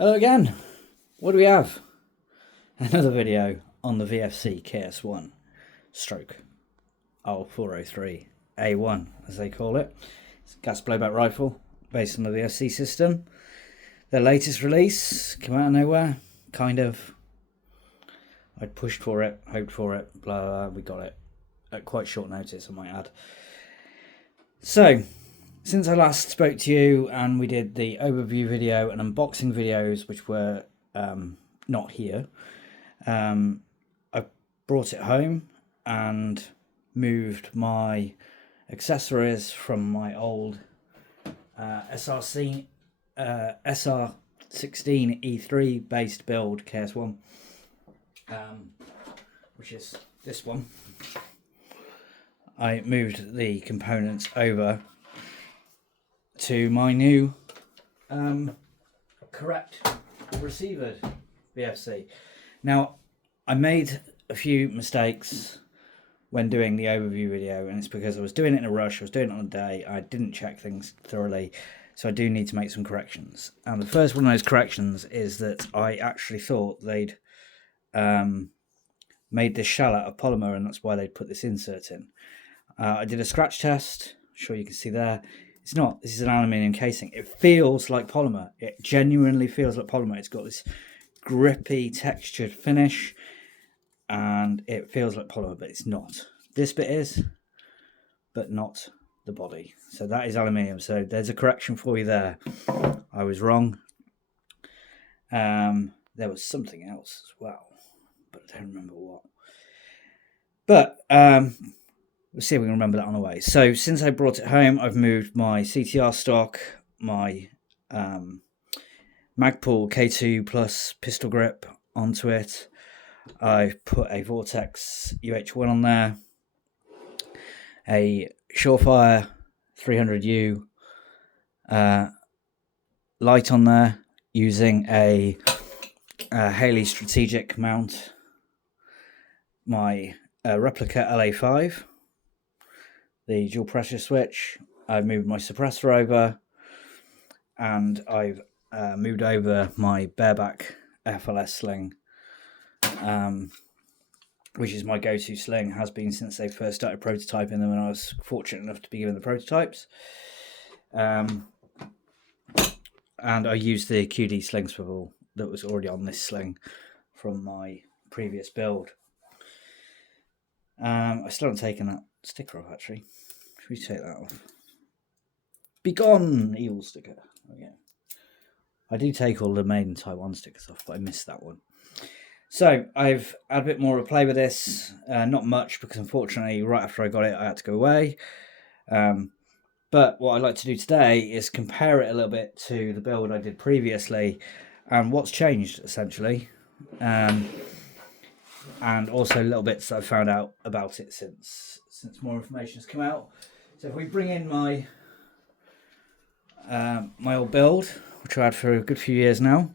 Hello again. What do we have? Another video on the VFC KS1 stroke L403A1 as they call it. It's a gas blowback rifle based on the VFC system. Their latest release came out of nowhere, kind of. I'd pushed for it, hoped for it, blah, blah, blah. We got it at quite short notice, I might add. So, since I last spoke to you and we did the overview video and unboxing videos, which were not here, I brought it home and moved my accessories from my old SR16E3 based build KS1, which is this one. I moved the components over to my new correct receiver VFC. Now, I made a few mistakes when doing the overview video, and it's because I was doing it in a rush. I was doing it on a day. I didn't check things thoroughly, so I do need to make some corrections. And the first one of those corrections is that I actually thought they'd made this shell out of polymer, and that's why they'd put this insert in. I did a scratch test. I'm sure you can see there. It's not. This is an aluminium casing. It feels like polymer. It genuinely feels like polymer. It's got this grippy, textured finish, and it feels like polymer, but it's not. This bit is, but not the body. So that is aluminium. So there's a correction for you there. I was wrong. There was something else as well, but I don't remember what. But we'll see if we can remember that on the way. So since I brought it home, I've moved my CTR stock, my Magpul K2 Plus pistol grip onto it. I've put a Vortex UH1 on there, a Surefire 300U light on there using a Haley Strategic mount, my replica LA5, the dual pressure switch. I've moved my suppressor over, and I've moved over my bareback FLS sling, which is my go-to sling, has been since they first started prototyping them, and I was fortunate enough to be given the prototypes. And I used the QD sling swivel that was already on this sling from my previous build. I still haven't taken that sticker off, actually. Should we take that off? Be gone, evil sticker. Oh, yeah. I do take all the made in Taiwan stickers off, but I missed that one. So I've had a bit more of a play with this. Not much, because unfortunately, right after I got it, I had to go away. But what I'd like to do today is compare it a little bit to the build I did previously and what's changed, essentially. And also little bits that I've found out about it since more information has come out. So if we bring in my my old build, which I had for a good few years now.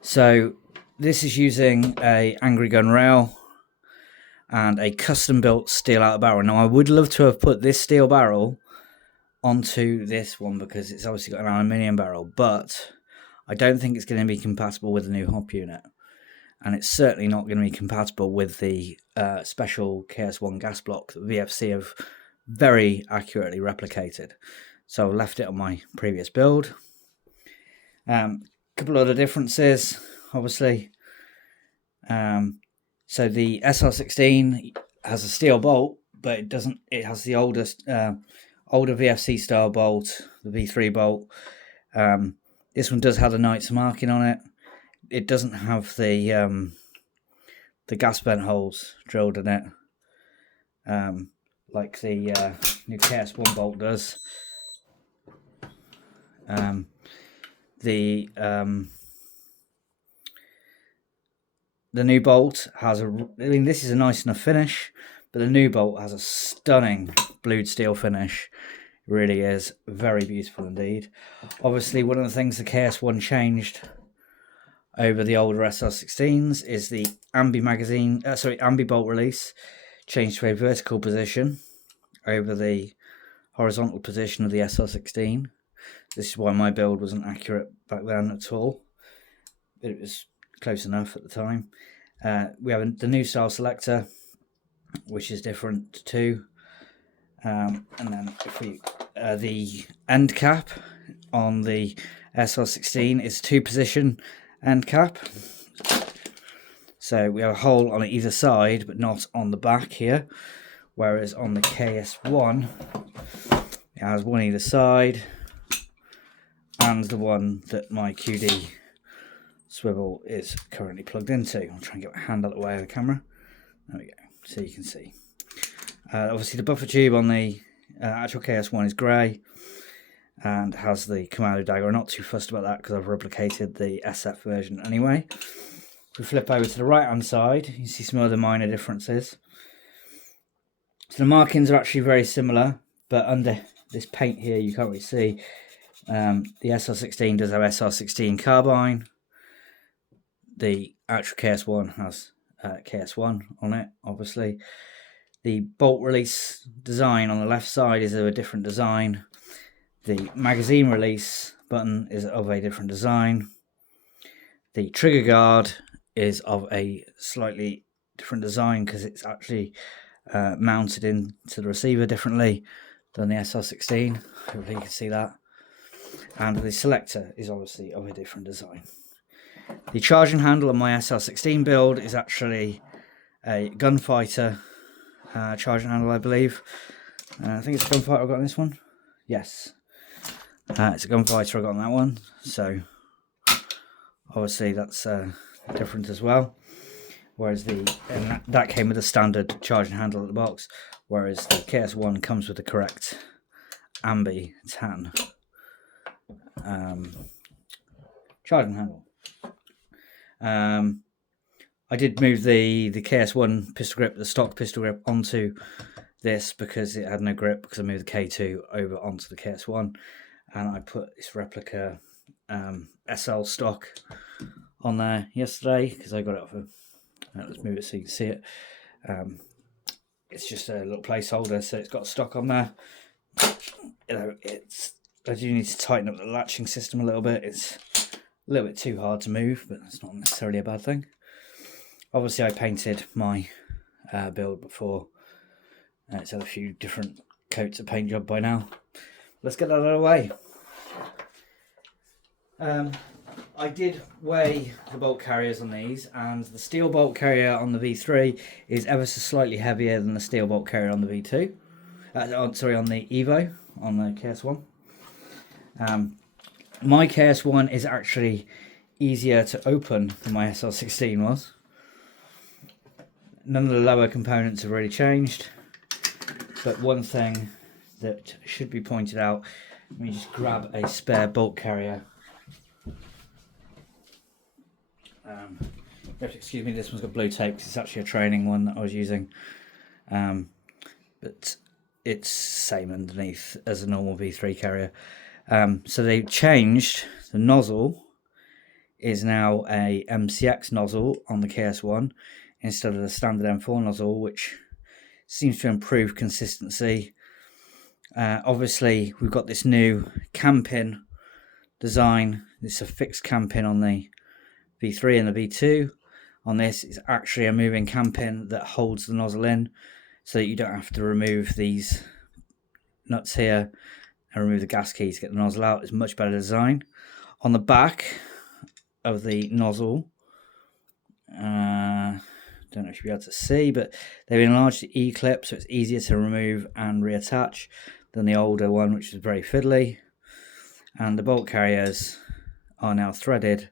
So this is using a Angry Gun rail and a custom built steel outer barrel. Now I would love to have put this steel barrel onto this one because it's obviously got an aluminium barrel, but I don't think it's going to be compatible with the new hop unit. And it's certainly not going to be compatible with the special KS1 gas block that VFC have very accurately replicated. So I left it on my previous build. Couple of other differences, obviously. So the SR16 has a steel bolt, but it doesn't. It has the older VFC style bolt, the V3 bolt. This one does have the Knights marking on it. It doesn't have the gas vent holes drilled in it, like the new KS1 bolt does. The new bolt has this is a nice enough finish, but the new bolt has a stunning blued steel finish. It really is very beautiful indeed. Obviously, one of the things the KS1 changed over the older SR16s is the ambi bolt release changed to a vertical position over the horizontal position of the SR16. This is why my build wasn't accurate back then at all. It was close enough at the time. We have the new style selector, which is different too. And then if we the end cap on the SR16 is 2-position end cap. So we have a hole on either side, but not on the back here. Whereas on the KS1, it has one either side, and the one that my QD swivel is currently plugged into. I'll try and get my hand out of the way of the camera. There we go, so you can see. Obviously the buffer tube on the actual KS1 is grey and has the commando dagger. I'm not too fussed about that because I've replicated the SF version anyway. If we flip over to the right hand side, you see some other minor differences. So the markings are actually very similar, but under this paint here you can't really see. The SR16 does have SR16 carbine. The actual KS1 has KS1 on it, obviously. The bolt release design on the left side is of a different design. The magazine release button is of a different design. The trigger guard is of a slightly different design because it's actually mounted into the receiver differently than the SR16. Hopefully you can see that. And the selector is obviously of a different design. The charging handle on my SR16 build is actually a gunfighter charging handle, I believe. I think it's a gunfighter I got on this one. Yes, it's a gunfighter I got on that one. So obviously that's different as well. Whereas that came with a standard charging handle at the box, whereas the KS1 comes with the correct ambi tan charging handle. I did move the KS1 pistol grip, the stock pistol grip, onto this because it had no grip, because I moved the K2 over onto the KS1, and I put this replica SL stock on there yesterday because I got it off of. Let's move it so you can see it. It's just a little placeholder, so it's got stock on there. You know, I do need to tighten up the latching system a little bit. It's a little bit too hard to move, but it's not necessarily a bad thing. Obviously, I painted my build before. It's had a few different coats of paint job by now. Let's get that out of the way. I did weigh the bolt carriers on these, and the steel bolt carrier on the V3 is ever so slightly heavier than the steel bolt carrier on the V2. On the Evo, on the KS1. My KS1 is actually easier to open than my SR16 was. None of the lower components have really changed, but one thing that should be pointed out, let me just grab a spare bolt carrier. Excuse me, this one's got blue tape because it's actually a training one that I was using, but it's same underneath as a normal V3 carrier. So they changed the nozzle, is now a MCX nozzle on the KS1 instead of the standard M4 nozzle, which seems to improve consistency. Obviously we've got this new cam pin design. This is a fixed cam pin on the V3 and the V2. On this, it's actually a moving cam pin that holds the nozzle in, so that you don't have to remove these nuts here and remove the gas key to get the nozzle out. It's a much better design. On the back of the nozzle, don't know if you'll be able to see, but they've enlarged the E-clip so it's easier to remove and reattach than the older one, which is very fiddly. And the bolt carriers are now threaded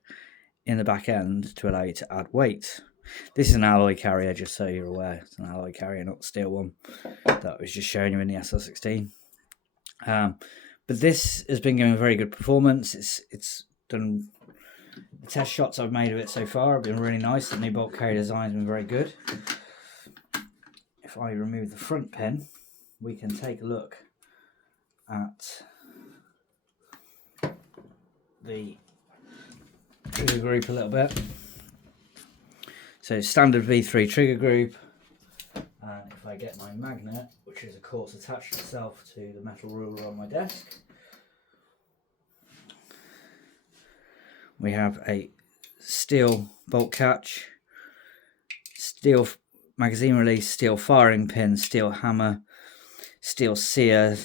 in the back end to allow you to add weight. This is an alloy carrier, just so you're aware. It's an alloy carrier, not the steel one that I was just showing you in the SR16. But this has been giving very good performance. It's done. The test shots I've made of it so far have been really nice. The new bolt carrier design has been very good. If I remove the front pin, we can take a look at the trigger group a little bit. So standard V3 trigger group, and if I get my magnet, which is of course attached itself to the metal ruler on my desk, We have a steel bolt catch, steel magazine release, steel firing pin, steel hammer, steel sear,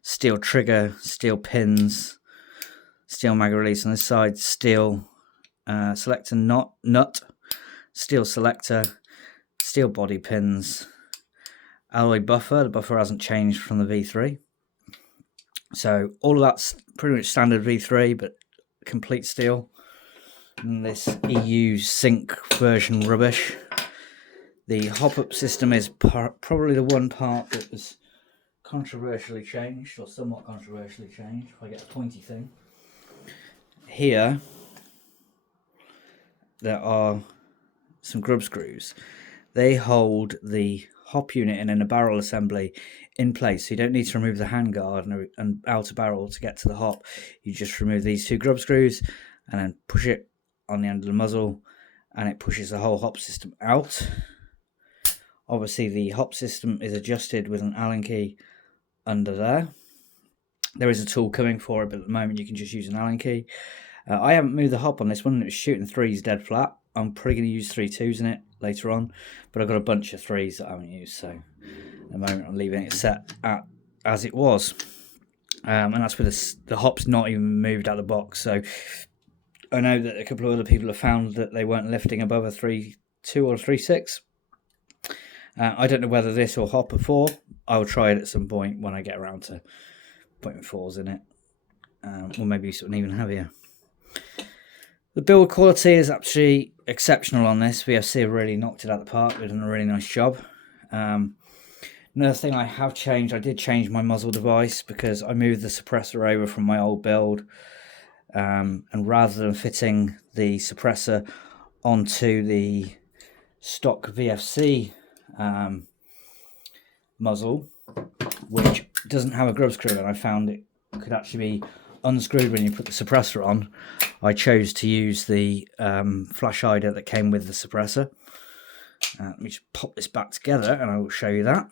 steel trigger, steel pins, steel mag release on this side, steel selector nut, steel selector, steel body pins, alloy buffer. The buffer hasn't changed from the V3. So all of that's pretty much standard V3, but complete steel. And this EU sync version rubbish. The hop-up system is probably the one part that was controversially changed, or somewhat controversially changed, if I get a pointy thing. Here, there are some grub screws. They hold the hop unit in a barrel assembly in place, so you don't need to remove the handguard and outer barrel to get to the hop. You just remove these two grub screws and then push it on the end of the muzzle, and it pushes the whole hop system out. Obviously the hop system is adjusted with an Allen key under there. There is a tool coming for it, but at the moment you can just use an Allen key. I haven't moved the hop on this one. It was shooting 3s dead flat. I'm probably going to use 3.2s in it later on, but I've got a bunch of 3s that I haven't used, so at the moment I'm leaving it set at as it was. And that's with the hop's not even moved out of the box, so I know that a couple of other people have found that they weren't lifting above a 3.2 or a 3.6. I don't know whether this will hop a 4. I'll try it at some point when I get around to putting 4s in it, or maybe something even heavier. The build quality is actually exceptional on this. VFC have really knocked it out of the park. They've done a really nice job. Another thing I have changed, I did change my muzzle device because I moved the suppressor over from my old build, and rather than fitting the suppressor onto the stock VFC muzzle, which doesn't have a grub screw, and I found it could actually be unscrewed when you put the suppressor on, I chose to use the flash hider that came with the suppressor. Let me just pop this back together and I will show you that.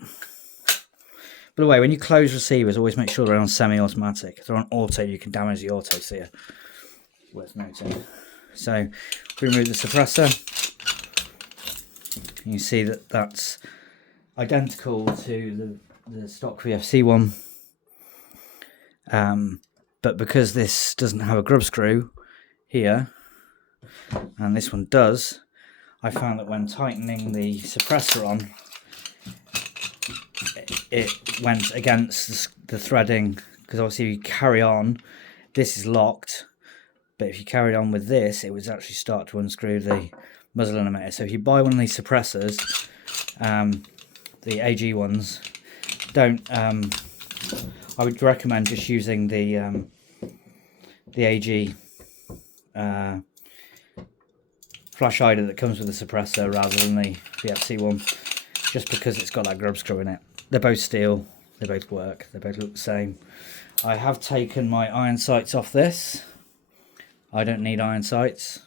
By the way, when you close receivers, always make sure they're on semi-automatic. If they're on auto, you can damage the auto sear. Worth noting. So, if we remove the suppressor, you can see that that's identical to the stock VFC one. But because this doesn't have a grub screw here, and this one does, I found that when tightening the suppressor on, it went against the threading, because obviously if you carry on, this is locked, but if you carried on with this, it would actually start to unscrew the muzzle limiter. So if you buy one of these suppressors, the AG ones, I would recommend just using the AG flash hider that comes with the suppressor rather than the VFC one, just because it's got that grub screw in it. They're both steel, they both work, they both look the same. I have taken my iron sights off this. I don't need iron sights.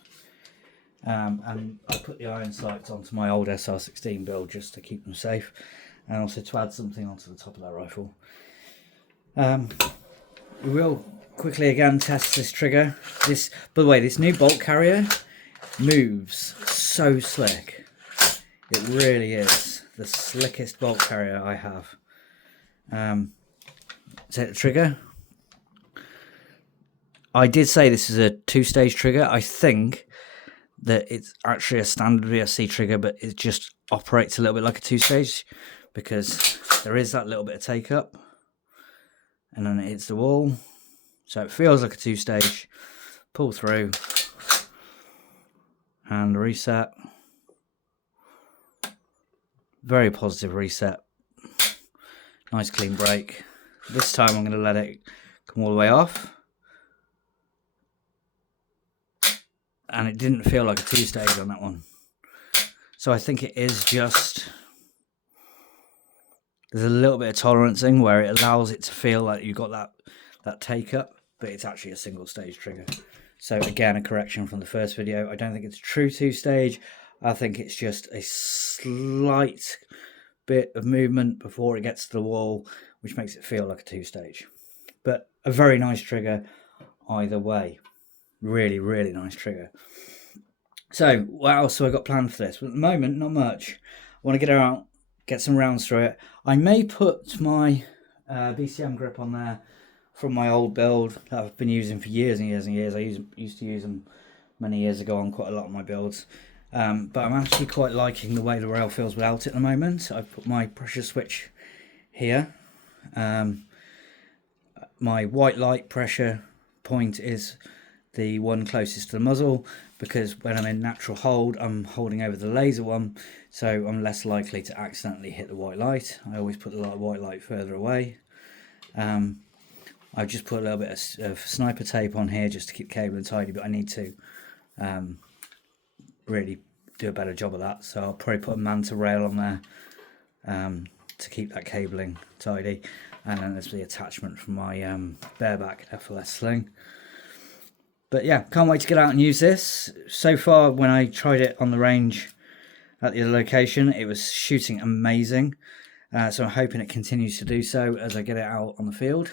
And I put the iron sights onto my old SR16 build just to keep them safe, and also to add something onto the top of that rifle. We will quickly again test this trigger. This, by the way, this new bolt carrier moves so slick. It really is the slickest bolt carrier I have. Set the trigger. I did say this is a 2-stage trigger. I think that it's actually a standard VFC trigger, but it just operates a little bit like a 2-stage because there is that little bit of take up, and then it hits the wall, so it feels like a 2-stage. Pull through and reset. Very positive reset. Nice clean break. This time I'm going to let it come all the way off, and it didn't feel like a 2-stage on that one. So I think it is just, there's a little bit of tolerancing where it allows it to feel like you've got that take up, but it's actually a single stage trigger. So again, a correction from the first video. I don't think it's a true 2-stage. I think it's just a slight bit of movement before it gets to the wall, which makes it feel like a 2-stage. But a very nice trigger either way. Really, really nice trigger. So what else have I got planned for this? Well, at the moment, not much. I want to get her out, get some rounds through it. I may put my BCM grip on there from my old build that I've been using for years and years and years. I used to use them many years ago on quite a lot of my builds. But I'm actually quite liking the way the rail feels without it at the moment. I've put my pressure switch here. My white light pressure point is the one closest to the muzzle, because when I'm in natural hold, I'm holding over the laser one, so I'm less likely to accidentally hit the white light. I always put the white light further away. I've just put a little bit of sniper tape on here just to keep cabling tidy, but I need to really do a better job of that, so I'll probably put a manta rail on there to keep that cabling tidy. And then there's the attachment from my bareback FLS sling. But yeah, can't wait to get out and use this. So far, when I tried it on the range at the other location, it was shooting amazing. So I'm hoping it continues to do so as I get it out on the field.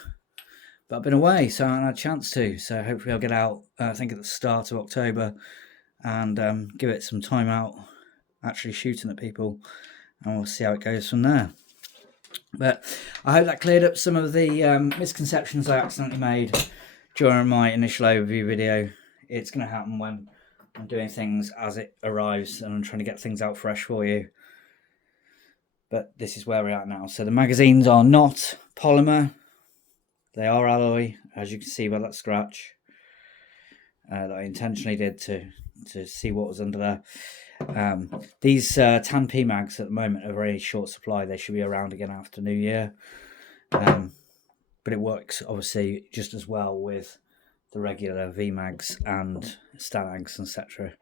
But I've been away, so I haven't had a chance to. So hopefully I'll get out, I think at the start of October, and give it some time out actually shooting at people. And we'll see how it goes from there. But I hope that cleared up some of the misconceptions I accidentally made during my initial overview video. It's going to happen when I'm doing things as it arrives and I'm trying to get things out fresh for you. But this is where we're at now. So the magazines are not polymer. They are alloy, as you can see by that scratch that I intentionally did to see what was under there. These tan P mags at the moment are very short supply. They should be around again after New Year. But it works obviously just as well with the regular V mags and Stanags, etc.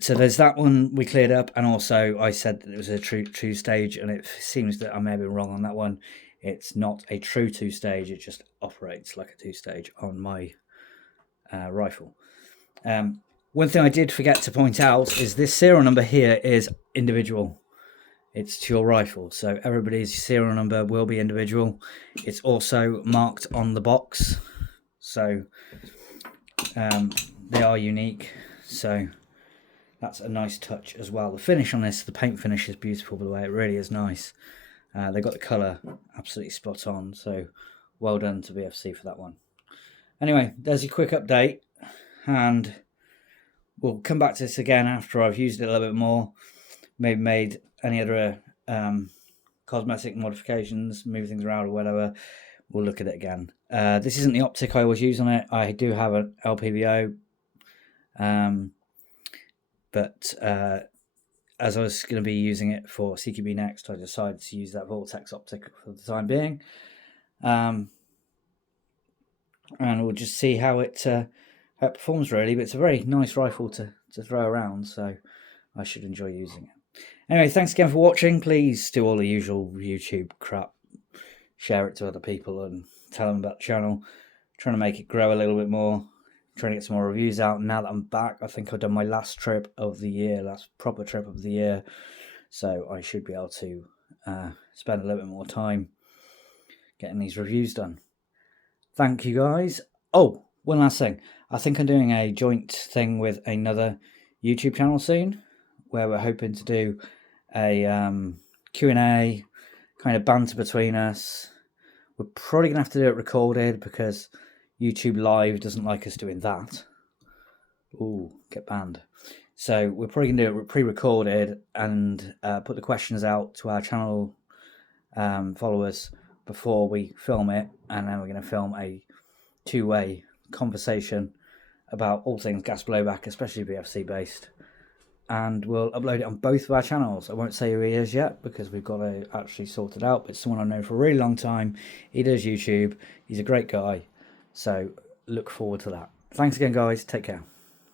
So there's that one we cleared up, and also I said that it was a true two-stage, and it seems that I may have been wrong on that one. It's not a true two-stage, it just operates like a two-stage on my rifle. One thing I did forget to point out is this serial number here is individual. It's to your rifle, so everybody's serial number will be individual. It's also marked on the box, so they are unique, so that's a nice touch as well. The finish on this, the paint finish is beautiful, by the way. It really is nice. They got the colour absolutely spot on, so well done to VFC for that one. Anyway, there's your quick update, and we'll come back to this again after I've used it a little bit more, maybe made any other cosmetic modifications, move things around or whatever. We'll look at it again. This isn't the optic I always use on it. I do have an LPVO, but as I was going to be using it for CQB next, I decided to use that Vortex optic for the time being. And we'll just see how it performs, really. But it's a very nice rifle to throw around, so I should enjoy using it. Anyway, thanks again for watching. Please do all the usual YouTube crap. Share it to other people and tell them about the channel. Trying to make it grow a little bit more. Trying to get some more reviews out. Now that I'm back, I think I've done my last trip of the year. Last proper trip of the year. So I should be able to spend a little bit more time getting these reviews done. Thank you, guys. Oh, one last thing. I think I'm doing a joint thing with another YouTube channel soon, where we're hoping to do a Q&A, kind of banter between us. We're probably going to have to do it recorded because YouTube Live doesn't like us doing that. Ooh, get banned. So we're probably going to do it pre-recorded and put the questions out to our channel followers before we film it, and then we're going to film a two-way conversation about all things gas blowback, especially VFC based, and we'll upload it on both of our channels. I won't say who he is yet because we've got to actually sort it out, but it's someone I've known for a really long time. He does YouTube. He's a great guy, so look forward to that. Thanks again, guys. Take care.